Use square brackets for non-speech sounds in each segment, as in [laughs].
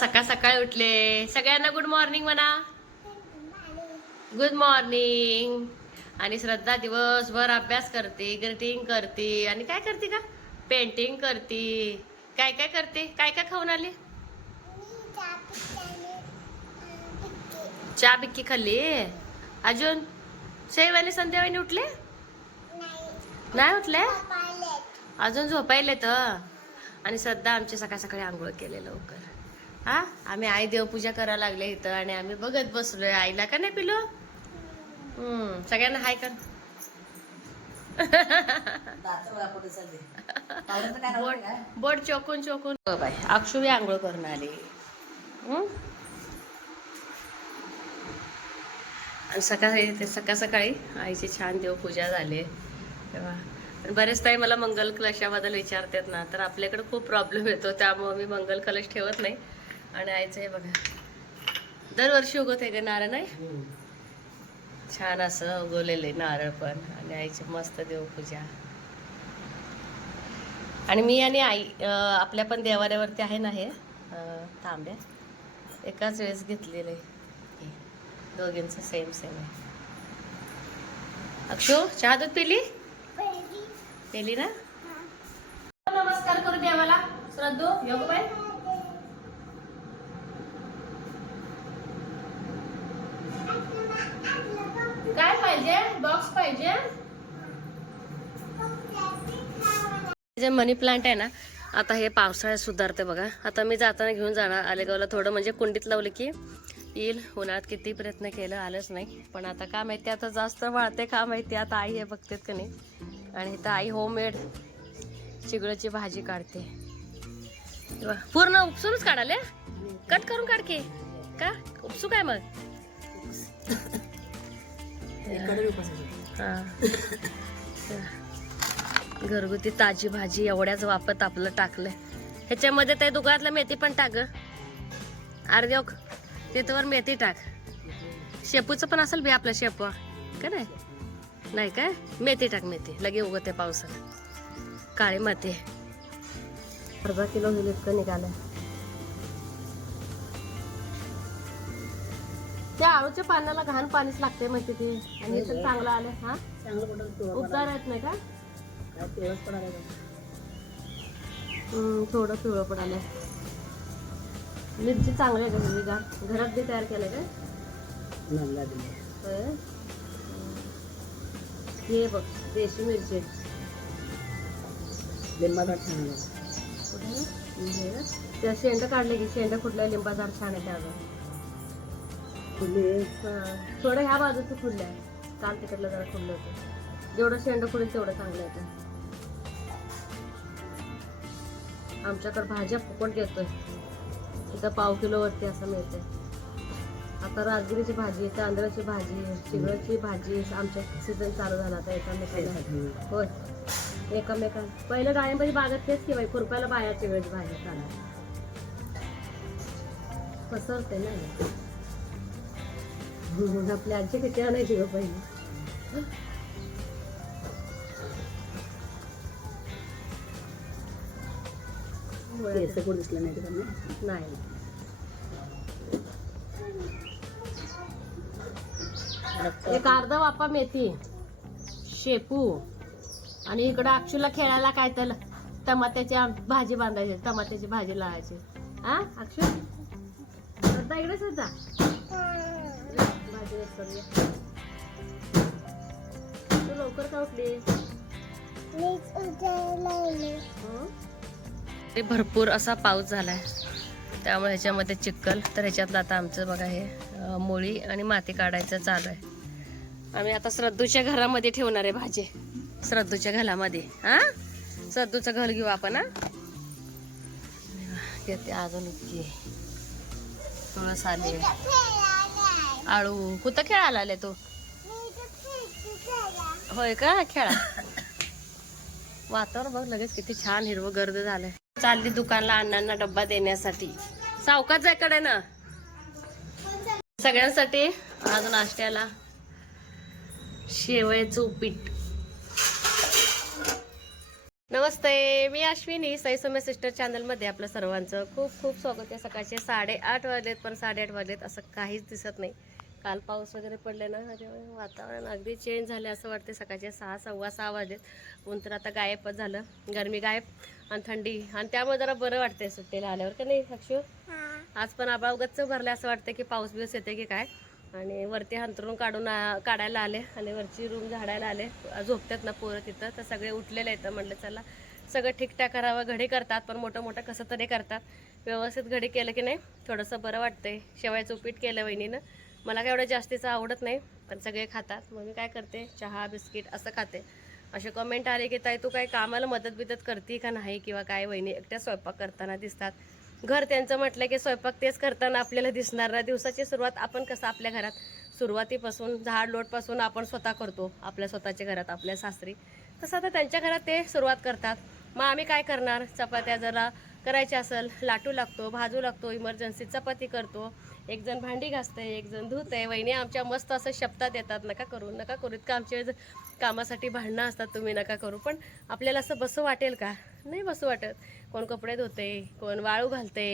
सकाळ सकाळी उठले. सगळ्यांना गुड मॉर्निंग म्हणा. गुड मॉर्निंग आणि श्रद्धा दिवसभर अभ्यास करते ग्रीटिंग करते. आणि काय करते का पेंटिंग करते. काय काय करते? काय काय खाऊन आली? चहा बिक्की खाल्ली? अजून? शैवानी संध्यावानी उठले? नाही उठले? अजून झोपायले तर आणि श्रद्धा आमची सकाळ सकाळी आंघोळ केले लवकर. हा? आम्ही आई देवपूजा करायला लागले इथं आणि आम्ही बघत बसलोय. आईला का नाही पिलो? हम्म सगळ्यांना हाय कर. बोट बोट चोकून चोकून. हो बाय अक्षू आंघोळ करून आली. हम्म? आणि सकाळी ते सकाळ सकाळी आईची छान देवपूजा झाली. तेव्हा बरेच ताई मला मंगल कलशाबद्दल विचारतात ना तर आपल्याकडे खूप प्रॉब्लेम येतो त्यामुळे मी मंगल कलश ठेवत नाही. आणि आईचं हे बघा. दरवर्षी उगवत आहे का नारळ नाही? छान असं उगवलेलं नारळ पण. आणि आईची मस्त देवपूजा. आणि मी आणि आई आपल्या पण देवाऱ्यावरती आहे ना हे तांब्या. एकाच वेळेस घेतलेलं. दोघींचं सेम सेम आहे. अक्षू चहा दूध पिली? पेली. ना? नमस्कार करू देवाला. श्रद्धू योगबाई काय पाहिजे बॉक्स पाहिजे. जे मनी प्लांट आहे ना आता हे पावसाळ्यात सुधारते बघा. आता मी जाताना घेऊन जाणार आलेगावला थोडं म्हणजे कुंडीत लावले की येईल. उन्हाळ्यात किती प्रयत्न केलं आलंच नाही. पण आता काय माहिती आता जास्त वाळते का माहिती आता आई हे बघतेत का नाही. आणि इथं आई होममेड चिगळची भाजी काढते. पूर्ण उपसूनच काढाले? कट करून काढ की. का? उपसू काय मग? हा. घरगुती ताजी भाजी एवढ्याच वापत आपलं टाकलंय. ह्याच्यामध्ये त्या दुकानातलं मेथी पण टाक ग. अर्धे ओक तिथवर मेथी टाक. शेपूचं पण असेल बी आपला शेपू का नाही? नाही काय? मेथी टाक मेथी. लगे उगवते पावसाला काळी माती. अर्धा किलो होईल इतकं निघालंय? त्या आळूच्या पानाला घाण पाणीच लागते माहिती ती आणि हे तर चांगलं आलं हा? उपचार येत नाही का? हम्म, थोडं पिवळं पण आलंय. मिरची चांगली आहे का हिरवीगार घरात बी तयार केलंय का? होय? हे बघ देशी मिरची. आहे. कुठे? हे? त्या शेंड काढले की शेंड कुठल्या लिंबा झाड छान आहे त्यावर थोडं ह्या बाजूचं खुडलं आहे. काल तिकडलं जरा खुडलं होतं. जेवढं शेंड खुडेल तेवढं चांगलं येतं आमच्याकडे भाज्या फुकट देतोय इथं पाव किलो वरती असं मिळते आता राजगिरीची भाजी तांदळाची भाजी चिगळाची भाजी आमच्या सीझन चालू झाला आता एकामेकाला होय. एकामेका पहिलं डाळिंबाची बागेत तेच की बाई खुरप्याला बाया चिगळाची भाजी काढा पसरते ना हम्म, आपली आजी किती आणायची ग पहिली? नाही एक अर्धा वापा मेथी शेपू आणि इकडं अक्षूला खेळायला काय तर टमाट्याची भाजी बांधायची टमाट्याची भाजी लावायची. हा अक्षू? श्रद्धा इकडे श्रद्धा भाजी करूया तू लवकर का उठली? हं? ते भरपूर असा पाऊस झालाय. त्यामुळे ह्याच्यामध्ये चिक्कल तर ह्याच्यातलं आता आमचं बघा हे मुळी आणि माती काढायचं चालू आहे. आम्ही आता श्रद्धूच्या घरामध्ये ठेवणार आहे भाजी. श्रद्धूच्या घरामध्ये हा? श्रद्धूचं घर घेऊ आपण हा? येते अजून इतकी तुळस आली आळू. कुठं खेळायला आले तू? होय का? खेळा. वातावरण बघ लगेच किती छान हिरवं गर्द झालंय. चालली दुकानला अण्णांना डब्बा देण्यासाठी. सावकाच जायकडे ना. सगळ्यांसाठी आज नाश्त्याला शेवयाचं उपीट. नमस्ते मी अश्विनी साई सौम्य सिस्टर चॅनलमध्ये आपलं सर्वांचं. खूप खूप स्वागत आहे सकाळचे साडेआठ वाजलेत पण साडेआठ वाजलेत असं काहीच दिसत नाही. काल पाऊस वगैरे पडले ना वातावरण अगदी चेंज झाले असं वाटते सकाळचे सहा सव्वा सहा वाजलेत. ऊन तर आता गायबच झालं. गरमी गायब आणि थंडी. आणि त्यामुळे जरा बरं वाटतंय सुट्टीला आल्यावर. का नाही अक्षू? आज पण आबाळ गच्च भरले असं वाटतं की पाऊस बिऊस येते की काय? आणि वरती अंतरून काढून आ- काढायला आले आणि वरची रूम झाडायला आले. झोपतात ना पोरं तिथं. तर सगळे उठलेले आहेत. म्हणलं चला सगळं ठीकठाक करावं. घडी करतात पण मोठं मोठं कसं तरी करतात. व्यवस्थित घडी केलं की नाही थोडंसं बरं वाटतंय. शेवायचं उपीट केलं वहिनीनं. मला काय एवढं जास्तीचं आवडत नाही पण सगळे खातात. मग मी काय करते? चहा बिस्किट असं खाते. असे कमेंट आले की ताई तू काय कामाला मदत बिदत करते का नाही? किंवा काय? वहिनी एकट्या स्वयंपाक करताना दिसतात. घर त्यांचं म्हटलं की स्वयंपाक तेच करताना आपल्याला दिसणार ना दिवसाची सुरुवात आपण कसं आपल्या घरात सुरुवातीपासून झाड लोटपासून आपण स्वतः करतो आपल्या स्वतःच्या घरात आपल्या सासरी. तसं आता त्यांच्या घरात ते सुरुवात करतात. मग आम्ही काय करणार? चपात्या जरा करायच्या असेल लाटू लागतो भाजू लागतो इमर्जन्सी चपाती करतो. एक जण भांडी घासते एक जण धुते वहिनी आमच्या मस्त असं शब्दात येतात नका करू नका करू. इतकं आमच्या कामासाठी भांडणं असतात तुम्ही नका करू. पण आपल्याला असं बसं वाटेल का? नाही बसू वाटत. कोण कपडे धुते कोण वाळू घालते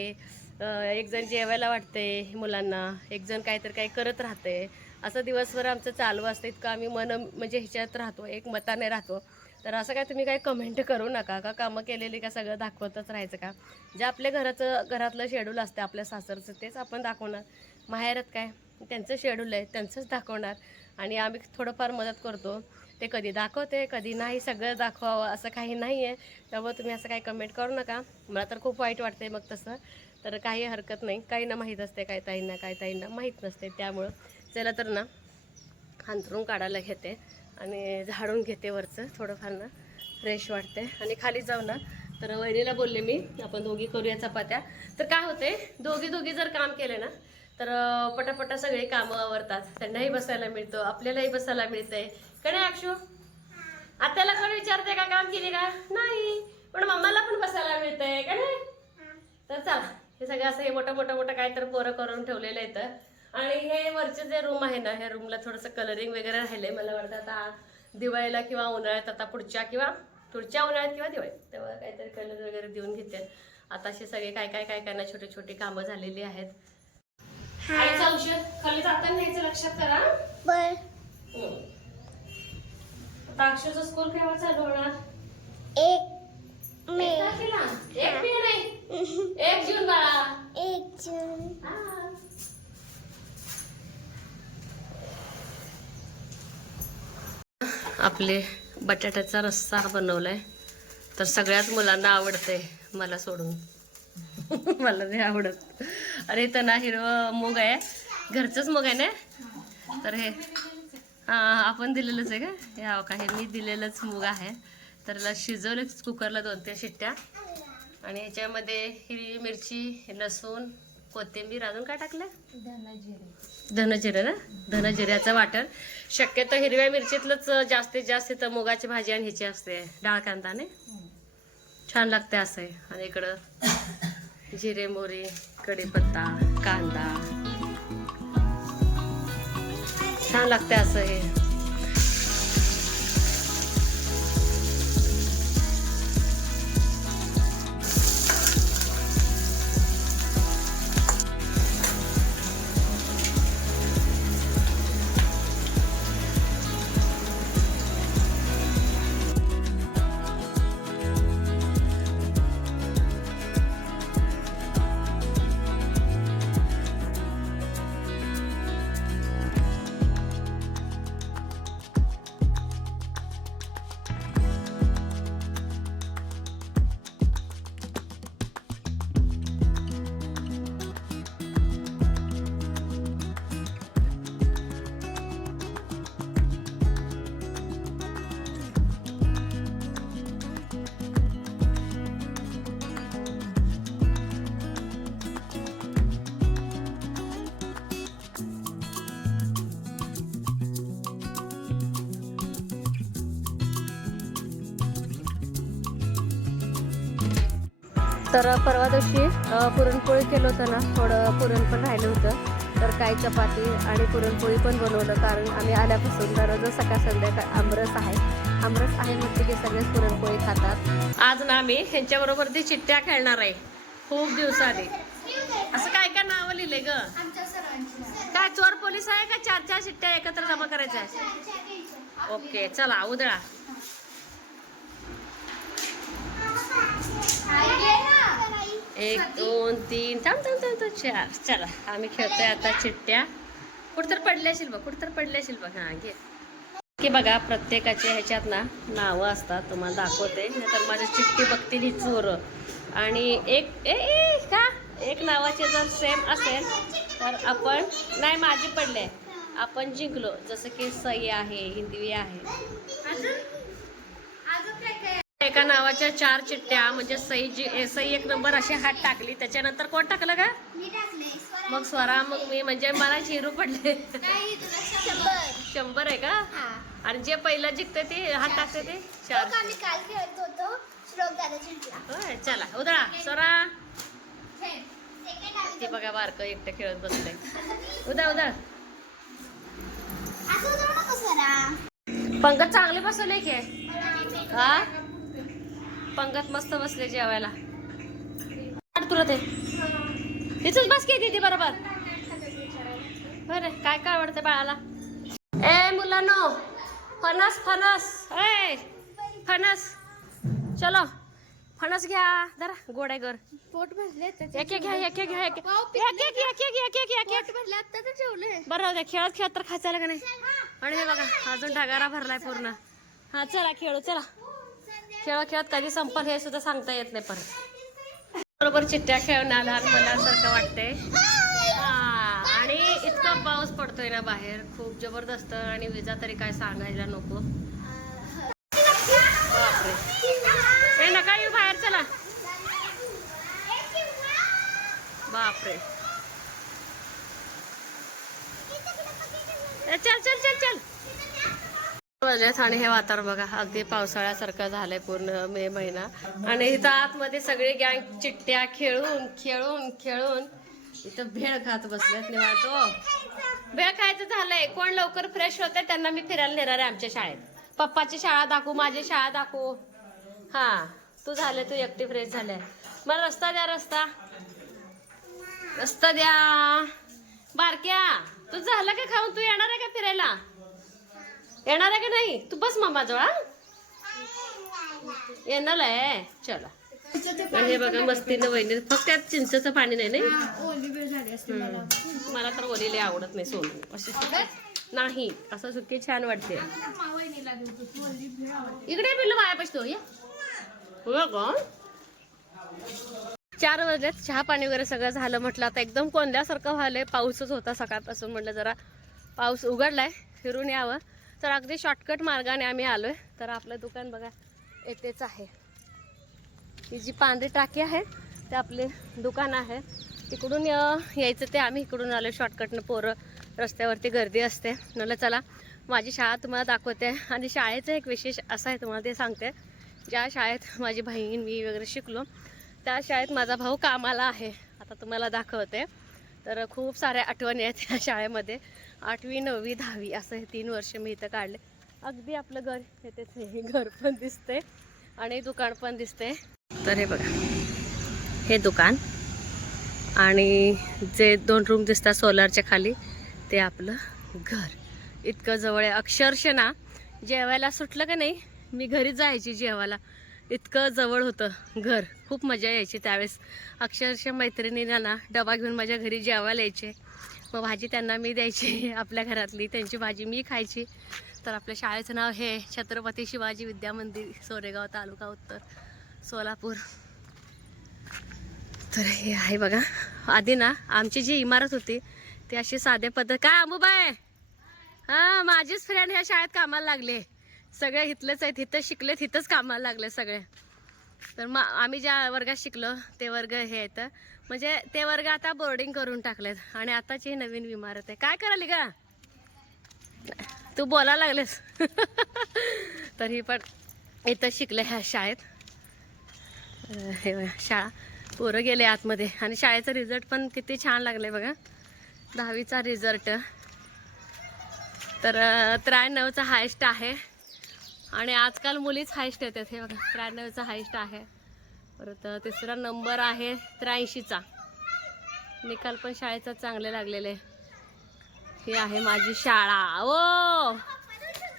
एकजण जेवायला वाटते मुलांना एकजण काहीतरी काही करत राहते. असं दिवसभर आमचं चालू असतं इतकं आम्ही मन म्हणजे ह्याच्यात राहतो एक मताने राहतो. तर असं काय तुम्ही काही कमेंट करू नका का कामं केलेली का सगळं दाखवतच राहायचं का? जे आपल्या घराचं घरातलं शेड्यूल असते आपल्या सासरचं तेच आपण दाखवणार. माहेरात काय? त्यांचं शेड्यूल आहे त्यांचंच दाखवणार. आणि आम्ही थोडंफार मदत करतो. ते कधी दाखवते कधी नाही सगळं दाखवावं असं काही नाही आहे त्यामुळे तुम्ही असं काही कमेंट करू नका. मला तर खूप वाईट वाटते मग तसं. तर काही हरकत नाही. काहींना माहीत असते काय ताईंना काय ताईंना. माहीत नसते त्यामुळं. चला तर ना हांतरून काढायला घेते आणि झाडून घेते वरचं थोडंफार ना. फ्रेश वाटते आणि खाली जाऊ ना. तर वहिनीला बोलले मी आपण दोघी करूया चपात्या. तर काय होते दोघी दोघी जर काम केले ना तर पटापटा सगळे कामं आवरतात. त्यांनाही बसायला मिळतं आपल्यालाही बसायला मिळतंय. का नाही अक्षू? आत्याला कोण विचारते का काम केली का? नाही. पण मम्माला पण बसायला मिळतंय का नाही? तर चला हे सगळं असं हे मोठं मोठं मोठं काय तर पोरं करून ठेवलेलं आहे आणि हे वरचे जे रूम आहे ना ह्या रूमला थोडंसं कलरिंग वगैरे राहिलंय. मला वाटतं आता दिवाळीला किंवा उन्हाळ्यात आता पुढच्या किंवा पुढच्या उन्हाळ्यात किंवा दिवाळीत तेव्हा काहीतरी कलर वगैरे देऊन घेते. आता असे सगळे काय काय काय काय ना छोटे छोटे कामं झालेली आहेत. औषध खाली जाताना न्यायचं लक्षात करा. बर. अक्षरचं स्कूल केव्हा चालू होणार? एक मे. एक तारखेला? एक मे नाही. एक जून बाळा. एक जून. आपले बटाट्याचा रस्सा बनवलाय. तर सगळ्याच मुलांना आवडते मला सोडून. [laughs] मला नाही आवडत. अरे इथं ना हिरवं मूग आहे. घरचंच मूग आहे ना? तर हां आपण दिलेलंच आहे का? याव हो का? हे मी दिलेलंच मूग आहे. तर शिजवलं कुकरला दोन तीन शिट्ट्या. आणि ह्याच्यामध्ये हिरवी मिरची लसूण कोथिंबीर अजून काय टाकलं? धनजिरे ना? धनजिऱ्याचं वाटण. शक्यतो हिरव्या मिरचीतलंच जास्तीत जास्त तर मुगाची भाजी आणि ह्याची असते. डाळ कांदाने. छान लागते असं. आणि इकडं जिरे मोरी कढीपत्ता कांदा. छान लागते असं हे. तर परवा दिवशी पुरणपोळी केलं होतं ना थोडं पुरण पण राहिलं होतं. तर काही चपाती आणि पुरणपोळी पण बनवलं कारण आम्ही आल्यापासून दररोज सकाळ संध्याकाळ आमरस आहे. आमरस आहे म्हटलं की सगळेच पुरणपोळी खातात. आज ना आम्ही ह्यांच्याबरोबर ती चिट्ट्या खेळणार आहे खूप दिवसांनी असं काय काय नावं लिहिले ग? काय चोर पोलीस आहे का चार चार चिट्ट्या एकत्र जमा करायच्या? आहे ओके चला उदळा एक दोन तीन. थांब थांब थांब थांब, चार चला. आम्ही खेळतोय आता चिट्ट्या कुठतर पडल्या असेल बघ कुठतर पडल्या असेल बघ. हा घे. की बघा प्रत्येकाच्या ह्याच्यात ना नावं असतात. तुम्हाला दाखवते. नाहीतर माझी चिठ्ठी बघतील ही चोर. आणि एक ए ए, का? एक नावाचे जर सेम असेल तर आपण नाही माझी पडले. आपण जिंकलो. जसं की सई आहे हिंदवी आहे. एका नावाच्या चार चिठ्ठ्या म्हणजे सई जी सई एक नंबर अशी हात टाकली. त्याच्यानंतर कोण टाकलं का मग स्वरा मग मी म्हणजे मला झिरू पडले. शंभर. आहे का? आणि जे पहिलं जिंकते ते हात टाकते ते? चार चला उदळा स्वरा. ते बघा बारक एकटं खेळत बसले उदा उदा पंगत चांगले बसवले की. हा? पंगत मस्त बसले जेवायला. तुला ते. तिथंच बस की दीदी बरोबर. बरं काय काय आवडतं बाळाला? ए मुलांनो फणस फणस. ए फणस. चलो फणस घ्या जरा गोड आहे गर पोट भरले एक एक घ्या एक एक घ्या एक एक. एक एक एक एक एक एक एक भरले आता तर जेवले. बरं राहू द्या खेळत खेळत तर खायचं का नाही? आणि हे बघा अजून ढगारा भरलाय पूर्ण. हा चला खेळू चला. खेळ खेळत कधी संपल हे सुद्धा सांगता येत नाही परत. बरोबर चिट्ट्या खेळून लहान मुलासारखं वाटते आणि इतका पाऊस पडतोय ना बाहेर. खूप जबरदस्त आणि विजा तरी काय सांगायला नको. बापरे. ए नका येऊ बाहेर चला. बापरे. चल चल चल चल. वाजलेत आणि हे वातावरण बघा अगदी पावसाळ्यासारखं झालंय पूर्ण मे महिना. आणि इथं आतमध्ये सगळे गँग चिट्ट्या खेळून खेळून खेळून इथं भेळ खात बसलेत निवांत हो. भेळ खायचं झालंय. कोण लवकर फ्रेश होते त्यांना मी फिरायला नेणार आहे आमच्या शाळेत. पप्पाची शाळा दाखवू माझी शाळा दाखवू. हा तू झाले तू एकटी फ्रेश झाले मला रस्ता द्या रस्ता. रस्ता द्या. बारक्या तू झालं का खाऊन? तू येणार येणार आहे का नाही? तू बस मामाजवळ येणार आहे. चला. हे बघा मस्तीनं वहिनी फक्त त्यात चिंचेचं पाणी नाही नाही? मला तर ओलेले आवडत नाही सोनू. अशी नाही असं सुकी छान वाटते. इकडे पिल्लू मायापाशी तो हो चार वाजल्यात चहा पाणी वगैरे सगळं झालं म्हटलं आता एकदम कोंदल्यासारखं व्हायलंय. पाऊसच होता सकाळपासून म्हटलं जरा पाऊस उघडलाय फिरून यावं. तर अगदी शॉर्टकट मार्गाने आम्ही आलोय. तर आपलं दुकान बघा येतेच आहे. ही जी पांढरी टाकी आहे ते आपले दुकान आहे. तिकडून यायचं ते आम्ही इकडून आलो शॉर्टकटनं पोरं. रस्त्यावरती गर्दी असते. म्हणलं चला माझी शाळा तुम्हाला दाखवते. आणि शाळेचं एक विशेष असं आहे तुम्हाला ते सांगते. ज्या शाळेत माझी बहीण मी वगैरे शिकलो त्या शाळेत माझा भाऊ कामाला आहे. आता तुम्हाला दाखवते. तर खूप साऱ्या आठवणी आहेत त्या शाळेमध्ये. आठवी नववी दहावी असं हे तीन वर्ष मी इथं काढले. अगदी आपलं घर येतेच हे घर पण दिसते आणि दुकान पण दिसते तर हे बघा हे दुकान आणि जे दोन रूम दिसतात सोलारच्या खाली ते आपलं घर. इतकं जवळ आहे. अक्षरशः ना जेवायला सुटलं का नाही मी घरी जायची जेवायला. इतकं जवळ होतं घर. खूप मजा यायची त्यावेळेस. अक्षरशः मैत्रिणींना ना डबा घेऊन माझ्या घरी जेवायला यायचे. मग भाजी त्यांना मी द्यायची [laughs] आपल्या घरातली. त्यांची भाजी मी खायची. तर आपल्या शाळेचं नाव हे छत्रपती शिवाजी विद्या मंदिर सोरेगाव तालुका उत्तर सोलापूर. तर हे आहे बघा. आधी ना आमची जी इमारत होती ती अशी साधे पद्धत काय अंबुबाय हा माझीच फ्रेंड ह्या शाळेत कामाला लागले. सगळे इथलेच आहेत इथं शिकले तिथंच कामाला लागले सगळे. तर मग आम्ही ज्या वर्गात शिकलो ते वर्ग हे आहेत. म्हणजे ते वर्ग आता बोर्डिंग करून टाकलेत आणि आताची ही नवीन इमारत आहे. काय कराली का तू बोलायला लागलेस. [laughs] तर ही पण इथं शिकले ह्या शाळेत. हे शाळा. पोरं गेले आतमध्ये. आणि शाळेचा रिझल्ट पण किती छान लागले बघा. दहावीचा रिझल्ट तर त्र्याण्णवचा हायस्ट आहे. आणि आजकाल मुलीच हायस्ट येतात हे बघा. त्र्याण्णवचा हायस्ट आहे. परत तिसरा नंबर आहे त्र्याऐंशीचा. निकाल पण शाळेचा चांगले लागलेले. ही आहे माझी शाळा. ओ!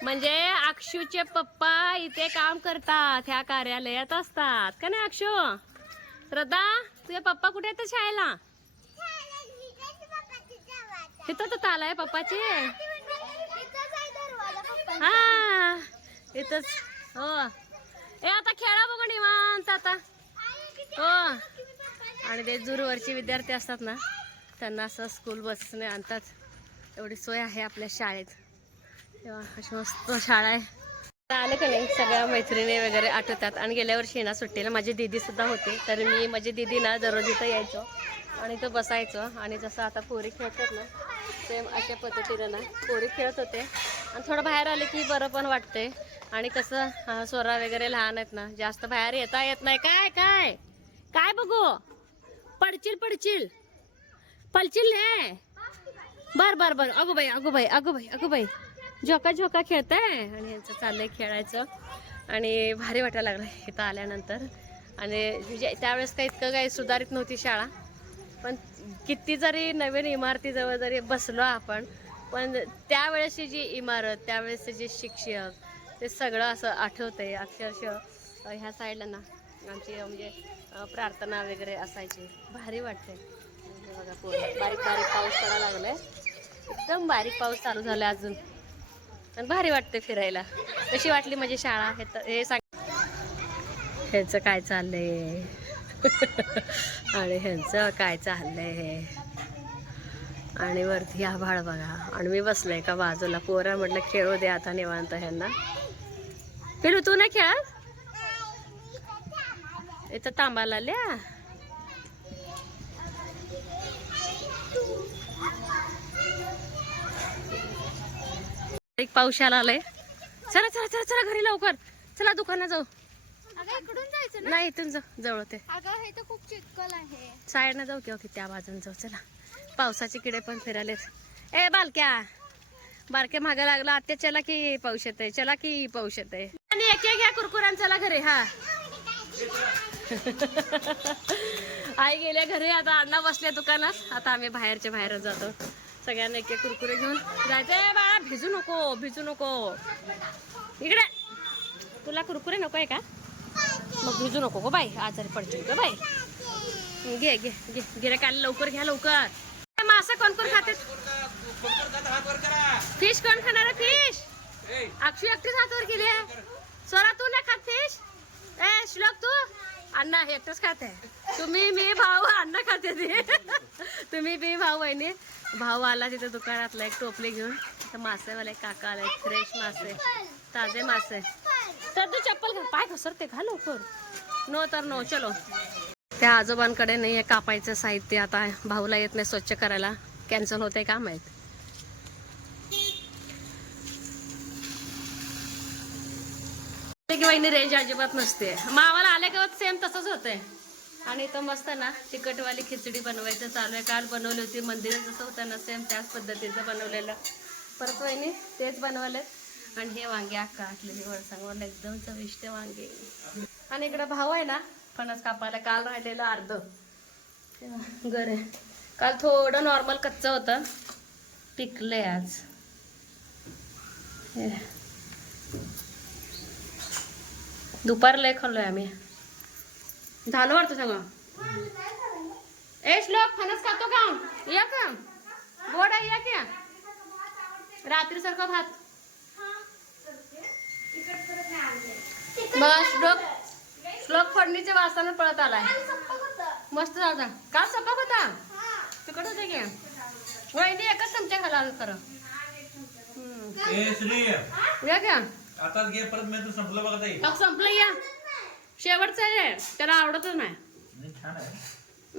म्हणजे अक्षूचे पप्पा इथे काम करतात ह्या कार्यालयात असतात. का नाही अक्षू? श्रद्धा तुझे पप्पा कुठे येतात शाळेला? तिथं तर ताल आहे पप्पाची. हा इथंच. हो. ए आता खेळा बघा निवांत आता. हो. आणि ते जुरूवरचे विद्यार्थी असतात ना त्यांना असं स्कूल बसने आणतात. एवढी सोय आहे आपल्या शाळेत. तेव्हा अशी मस्त शाळा आहे. आलं का नाही? सगळ्या मैत्रिणी वगैरे आठवतात. आणि गेल्या वर्षी ना सुट्टीला माझी दीदी सुद्धा होती. तर मी माझी दीदी ना दररोज इथं यायचो. आणि इथं बसायचो. आणि जसं आता पोरी खेळतात ना सेम अशा पद्धतीनं ना पोरी खेळत होते. आणि थोडं बाहेर आले की बरं पण वाटते आणि कसं स्वरा वगैरे लहान आहेत ना जास्त बाहेर येता येत नाही. काय काय? काय बघू? पडचिल पडचिल. पडचिल हे बर बर बर. अगो बाई अगो बाई अगो बाई अगो बाई. झोका झोका खेळताय? आणि यांचं चाललंय खेळायचं. आणि भारी वाटायला लागलं इथं आल्यानंतर. आणि म्हणजे त्यावेळेस काही इतकं काही सुधारित नव्हती शाळा. पण किती जरी नवीन इमारतीजवळ जरी बसलो आपण पण त्यावेळेसची जी इमारत त्यावेळेसचे जे शिक्षक ते सगळं असं आठवतंय. अक्षरशः ह्या साईडला ना आमची म्हणजे प्रार्थना वगैरे असायची. भारी वाटते बघा पोरं. बारीक बारीक पाऊस पडायला लागलाय. एकदम बारीक पाऊस चालू झालाय अजून. आणि भारी वाटते फिरायला. कशी वाटली माझी शाळा? हे तर हे सांग. ह्याचं काय चाललंय? आणि ह्यांचं काय चाललंय? आणि वरती आभाळ बघा. आणि मी बसले का बाजूला. पोरा म्हटलं खेळू दे आता निवांत ह्यांना. पिलू तू नाही खेळत? इथं तांबाला आल्या? एक आला आलाय. चला चला चला चला घरी लवकर. चला दुकानात जाऊ. जायचं नाही इथून जाऊ जवळ ते. हे खूप चिकल आहे. साईडनं जाऊ किंवा त्या बाजून जाऊ. चला. पावसाचे किडे पण फिरालेत. ए बालक्या. बारक्या मागे लागला. आत्या चला की पाऊस येते चला की पाऊस येते आणि एक एक घ्या कुरकुरान चला घरी हा. आई गेल्या घरी आता अण्णा बसल्या दुकानात. आता आम्ही बाहेरच्या बाहेर जातो. सगळ्यांना एक एक कुरकुरे घेऊन जायचंय बाळा भिजू नको भिजू नको. इकडे. तुला कुरकुरे नको आहे का? मग भिजू नको गो बाई. आजारी पडशील ग बाई. घे घे घे. गिऱ्हाईक आले लवकर घ्या लवकर. मासा कोण कोण खाते? फिश कोण खाणार फिश? अक्षू एकटीच हातवर गेली आहे. स्वरा तू नाही खात फिश? ए श्लोक तू? अण्णा एकटंच खाते तुम्ही मी भाऊ अण्णा खाते ते. तुम्ही मी भाऊ बहिणी भाऊ आला तिथे दुकानातला एक टोपली घेऊन. तर मासेवाले काका आले फ्रेश मासे ताजे मासे. तर तू चप्पल घाल पाय घसरते घा लवकर? नो तर नो चलो. त्या आजोबांकडे नाही आहे कापायचं साहित्य. आता भाऊला येत नाही स्वच्छ करायला. कॅन्सल होते का माहीत? की वहिनी रेंज अजिबात नसते. मावाला आल्या गावात सेम तसंच होतंय. आणि इथं मस्त ना तिखटवाली खिचडी बनवायचं चालू आहे. काल बनवली होती मंदिर जसं होतं ना सेम त्याच पद्धतीचं बनवलेलं. परत वहिनी तेच बनवलं. आणि हे वांगे अख्खा आटलेली वळसांगवरला एकदम चविष्ट वांगे. आणि इकडं भाऊ आहे ना फणस कापायला काल राहिलेलं अर्ध. आहे. काल थोडं नॉर्मल कच्चं होतं. पिकलंय आज हे. दुपार लय खाल्लोय आम्ही. झालं वाटतं सगळं? ए श्लोक फणस खातो का? या का? गोड आहे या क्या रात्री सारखं भात. बस श्लोक. श्लोक फोडणीच्या वासानं पळत आलाय. मस्त झाला. का सपा होता? तिकड होते की. वहिनी एकच चमचा खाला खरं. हम्म. ए श्री. या क्या आताच घे परत मी तू संपलं बघा ताई. मग संपलं या. शेवटचं आहे. त्याला आवडतच नाही. नाही, छान आहे.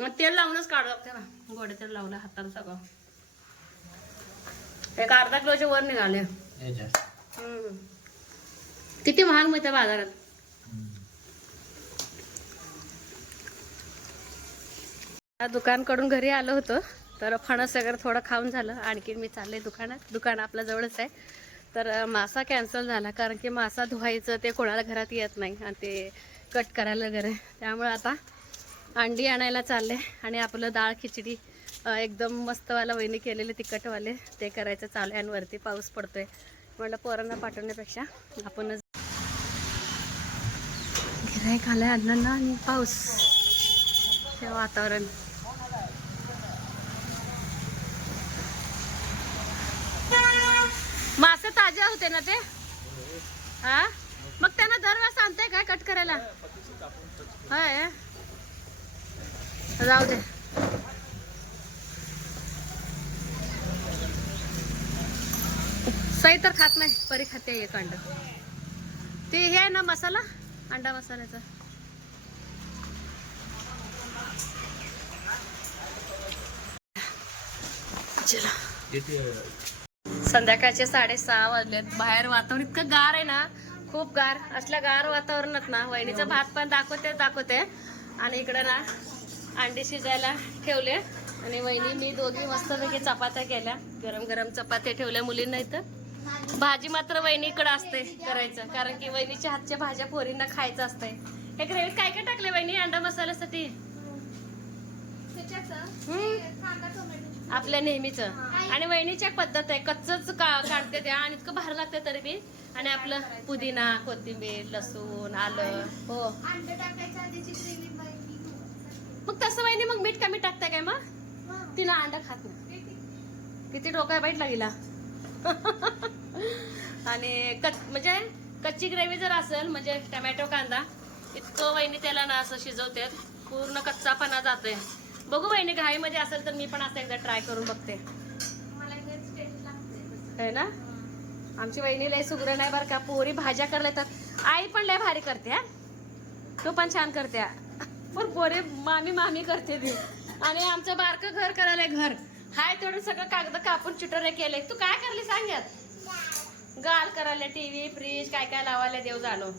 मग तेल लावूनच काढू लागते ना. गोडे तेल लावलं हाताला सगळं. एक अर्धा किलोच्या वर निघाले. हम्म. किती महाग मिळतं बाजारात? दुकानकडून घरी आलो होतो. तर फणस वगैरे थोडं खाऊन झालं. आणखीन मी चालले दुकानात. दुकान आपल्या जवळच आहे. तर मासा कॅन्सल झाला कारण की मासा धुवायचं ते कोणाला घरात येत नाही आणि ते कट करायला वगैरे त्यामुळे आता अंडी आणायला चालले आणि आपलं डाळ खिचडी एकदम मस्तवाला वहिनी केलेले तिखटवाले ते करायचं चालू आहे आणि वरती पाऊस पडतोय. म्हटलं पोरांना पाठवण्यापेक्षा आपणच गिरायक आलं अण्णांना आणि पाऊस. हे वातावरण मासे ताजे होते ना ते? हा? मग त्यांना दरवेळेस आणताय काय कट करायला? होय. जाऊ दे. सई तर खात नाही परी खाते एक अंड. ते हे आहे ना मसाला? अंडा मसाल्याचा. चला. संध्याकाळचे साडेसहा वाजलेत. बाहेर वातावरण इतकं गार आहे ना खूप गार. असल्या गार वातावरणात ना वहिनीचं भात पण दाखवते दाखवते. आणि इकडं ना अंडी शिजायला ठेवले. आणि वहिनी मी दोघी मस्तपैकी चपात्या केल्या. गरम गरम चपात्या ठेवल्या मुलींना इथं. भाजी मात्र वहिनीकडे असते करायचं कारण की वहिनीच्या हातच्या भाज्या पोरींना खायचं असतंय. हे ग्रेव्हीत काय काय टाकले वहिनी अंडा मसाल्यासाठी? आपल्या नेहमीच. आणि वहिनीची एक पद्धत आहे कच्चच का काढते त्या आणि इतकं भारी लागते तरी बी. आणि आपलं पुदिना कोथिंबीर लसूण आलं. हो. मग तसं वहिनी मग मीठ कमी टाकताय काय मग? तिला अंडा खात नाही. किती डोका बाईट लागला आणि कच म्हणजे कच्ची ग्रेव्ही जर असेल म्हणजे टमॅटो कांदा इतकं वहिनी त्याला ना असं शिजवते पूर्ण कच्चापणा जातोय. बघू वहिनी घाईमध्ये असेल तर मी पण असं एकदा ट्राय करून बघते. है ना? आमची वहिनी लय सुग्र नाही बरं का पोरी भाज्या करल्या तर आई पण लय भारी करते हा. तू पण छान करते. हा. पण पोरी मामी मामी करते ती. आणि आमचं बारकं घर करायला घर. हाय तेवढं सगळं कागद कापून चिटोरे केले. तू काय करली सांग यात? गाल करायला टीव्ही फ्रीज काय काय लावायला देव जाणो.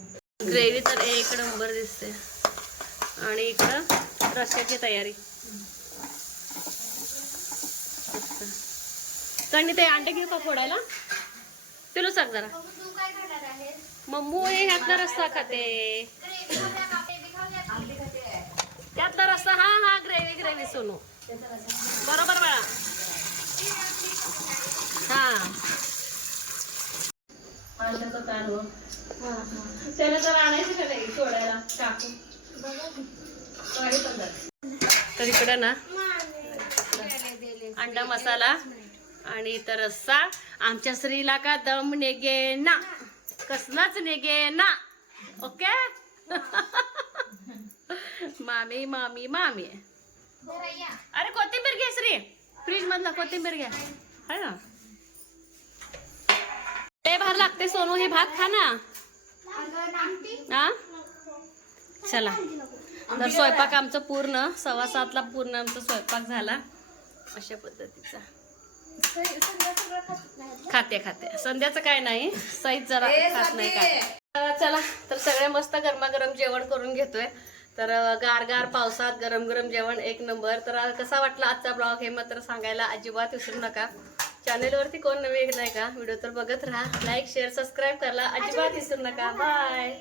ग्रेव्ही तर एक नंबर दिसते आणि इकडं रश्याची तयारी. कणी ते अंडे घेऊ का फोडायला? तुला सांग जरा. मम्मू हे ह्यातला रस्सा खाते? त्यातला रस्सा हा हा ग्रेव्ही ग्रेव्ही सोनू. बरोबर बाळा. हा. हो. त्याला तर आणायचं का नाही? सोडायला. काकू. तर इकडं ना अंडा मसाला आणि इतर रस्सा. आमच्या स्त्रीला का दम नेगे ना? कसलाच नेगे ना? ओके? [laughs] मामी मामी मामी. अरे कोथिंबीर घे श्री. फ्रीज मधला कोथिंबीर घ्या है ना? ते भार लागते सोनू हे भात खा ना. हा? चला. तर स्वयंपाक आमचं पूर्ण सव्वा सातला पूर्ण आमचा स्वयंपाक झाला. अशा पद्धतीचा. खात खाते संध्याचं काय नाही. सईत जरा खात नाही काय. तर चला तर सगळे मस्त गरमागरम जेवण करून घेतोय. तर गार गार पावसात गरम गरम जेवण एक नंबर. तर कसा वाटला आजचा ब्लॉग हे मात्र सांगायला अजिबात विसरू नका. चॅनेलवरती कोण नवीन नाही का? व्हिडिओ तर बघत राहा. लाईक शेअर सबस्क्राईब करायला अजिबात विसरू नका. बाय.